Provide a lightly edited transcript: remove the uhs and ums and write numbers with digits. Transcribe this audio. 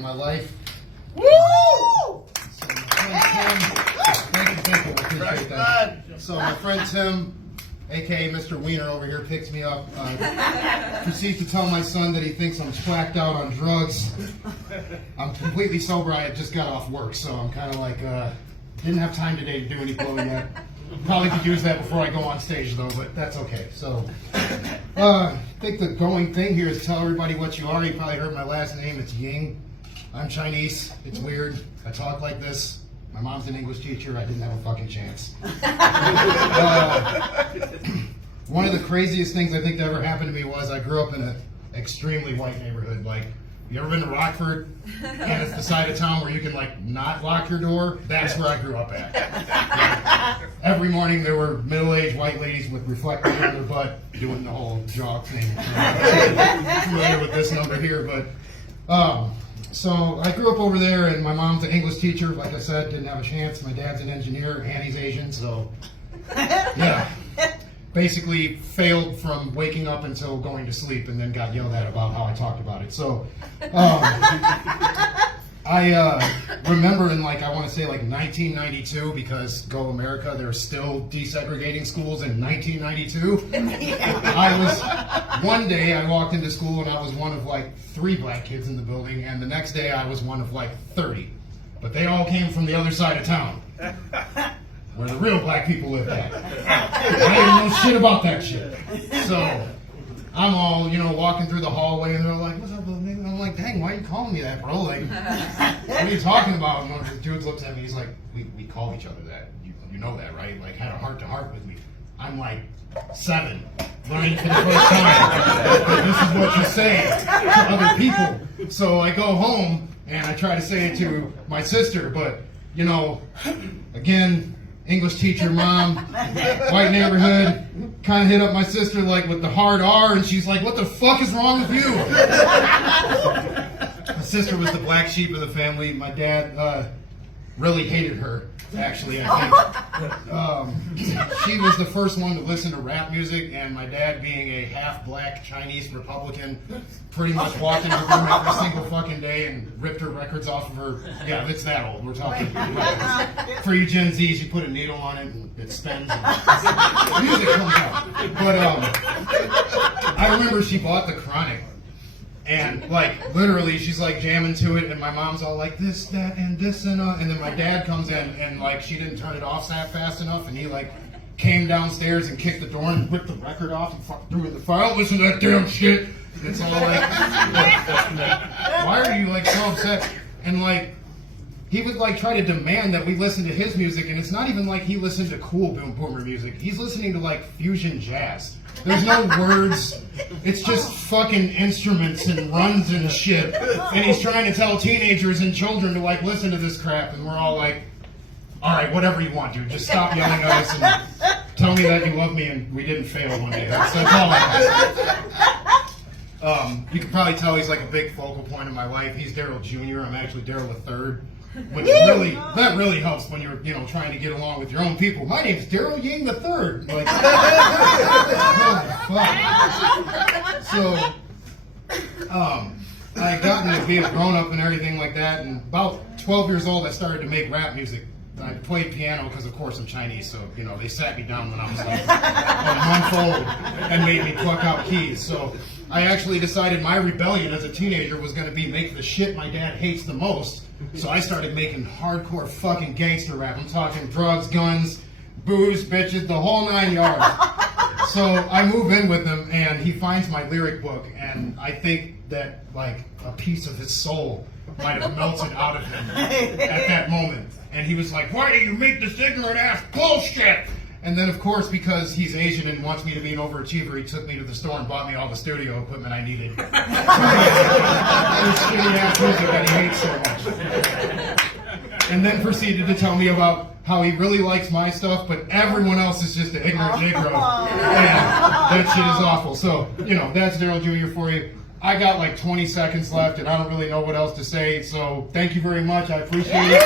my life. Woo! So my friend Tim, thank you, appreciate that. So my friend Tim, aka Mr. Wiener over here, picks me up, proceeds to tell my son that he thinks I'm whacked out on drugs. I'm completely sober, I had just got off work, so I'm kind of like, didn't have time today to do any blowing yet. Probably could use that before I go on stage though, but that's okay. So, I think the going thing here is tell everybody what you are. You probably heard my last name, it's Ying. I'm Chinese, it's weird. I talk like this. My mom's an English teacher, I didn't have a fucking chance. One of the craziest things I think that ever happened to me was I grew up in an extremely white neighborhood. Like, you ever been to Rockford? And it's the side of town where you can like not lock your door? That's where I grew up at. Like, every morning there were middle-aged white ladies with reflectors on their butt doing the whole jog thing. I'm familiar with this number here, but so I grew up over there, and my mom's an English teacher. Like I said, didn't have a chance. My dad's an engineer, and he's Asian, so yeah. Basically failed from waking up until going to sleep, and then got yelled at about how I talked about it. So I remember in I want to say 1992, because Go America, they're still desegregating schools in 1992. One day I walked into school and I was one of 3 black kids in the building, and the next day I was one of 30. But they all came from the other side of town, where the real black people lived at. I didn't know shit about that shit. So I'm all, walking through the hallway, and they're like, "What's up, little nigga?" And I'm like, "Dang, why are you calling me that, bro? Like, what are you talking about?" And one of the dudes looks at me, he's like, we call each other that. You know that, right? Like, had a heart-to-heart with me. I'm 7, learning for the first time. This is what you say to other people. So I go home, and I try to say it to my sister, but, again, English teacher, mom, white neighborhood, kind of hit up my sister with the hard R, and she's like, "What the fuck is wrong with you?" My sister was the black sheep of the family. My dad really hated her, actually, I think. She was the first one to listen to rap music, and my dad, being a half-black Chinese Republican, pretty much walked in her room every single fucking day and ripped her records off of her. Yeah, it's that old. We're talking. For you Gen Zs, you put a needle on it and it spins and music comes out. But I remember she bought The Chronic, and literally she's jamming to it, and my mom's all like this, that, and this, and then my dad comes in, and she didn't turn it off fast enough, and he came downstairs and kicked the door and ripped the record off and fucking threw it in the fire. "Don't listen to that damn shit." It's all why are you so upset? And he would try to demand that we listen to his music, and it's not even he listened to cool boomer music. He's listening to fusion jazz. There's no words. It's just fucking instruments and runs and shit. And he's trying to tell teenagers and children to listen to this crap, and we're all all right, whatever you want, dude. Just stop yelling at us and tell me that you love me, and we didn't fail one day. That's all I ask. You can probably tell he's a big focal point in my life. He's Daryl Jr. I'm actually Daryl III. Which that really helps when you're trying to get along with your own people. My name's Daryl Ying the Third. So I got into being a grown up and everything like that, and about 12 years old I started to make rap music. I played piano because of course I'm Chinese, so they sat me down when I was a month old and made me pluck out keys. So I actually decided my rebellion as a teenager was going to be make the shit my dad hates the most. So I started making hardcore fucking gangster rap. I'm talking drugs, guns, booze, bitches, the whole 9 yards. So I move in with him, and he finds my lyric book, and I think that a piece of his soul might have melted out of him at that moment. And he was like, "Why do you make this ignorant ass bullshit?" And then, of course, because he's Asian and wants me to be an overachiever, he took me to the store and bought me all the studio equipment I needed. This shitty ass music that he hates so much. And then proceeded to tell me about how he really likes my stuff, but everyone else is just an ignorant Negro. And that shit is awful. So, that's Daryl Jr. for you. I got 20 seconds left, and I don't really know what else to say. So, thank you very much. I appreciate it.